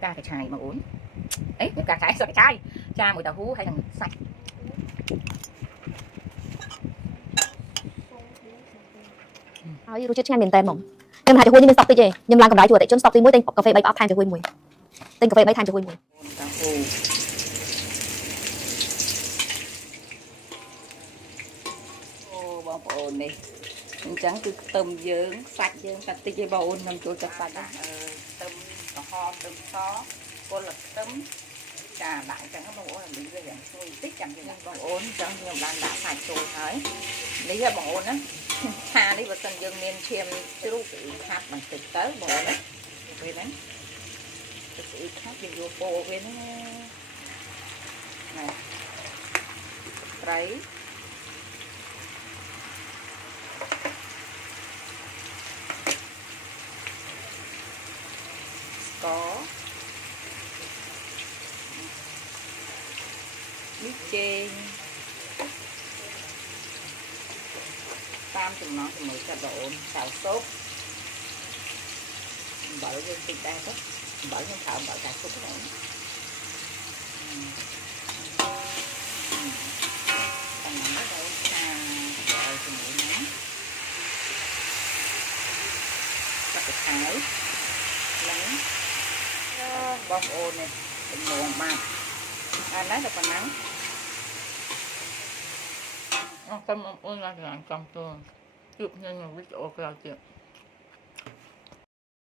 cá cái chai mà uống ấy cá chai sao cái chai cha mùi tàu hú hay thằng sạch rút chết ngay miền Tây mỏng nhưng mà hai cho hôi như mình stop đi chứ nhưng làm cầm đái chùa tại chốn stop đi mỗi tên cà phê bay áp time cho hôi mùi tên cà phê bay time cho hôi mùiបងប្អូននេះអញ្ចឹងគឺខ្ទឹមយើងសាច់យើងតែតិចឯងបងប្អូនខ្ញុំចូលចិត្តសាច់ខ្ទឹមក្រហមខ្ទឹមសគល់ខ្ទឹមចាដាក់អញ្ចឹងបងប្អូនឲ្យវាយ៉ាងស្រួយតិចចាំយើងបងប្អូនអញ្ចឹងខ្ញុំបានដាក់សាច់ចូលហើយនេះបងប្អូនណាថានេះបើសិនយើងមានឈាមជ្រូកខាត់បន្តិចទៅបងប្អូនណាពេលហ្នឹងទៅស្អ៊ីខាត់យើងយកពោវាណាត្រីនេះចេងតាមចំណងជាមួយចិត្តបងអូនសៅស៊ុបអំបិលយើងតិចដែរទៅអំបិលខ្ញុំប្រើអំបិលតែស៊ុបបងអូនតាមនេះបងអូនថាឲ្យជាមួយហ្នឹងកាត់ទៅខាងហ្នឹងបងប្អូននេះចំនួនបាត់អានេះតែប៉ុណ្ណឹងអរគុណបងប្អូនដែលតាមតាមជួបខ្ញុំនៅវីដេអូក្រោយទៀត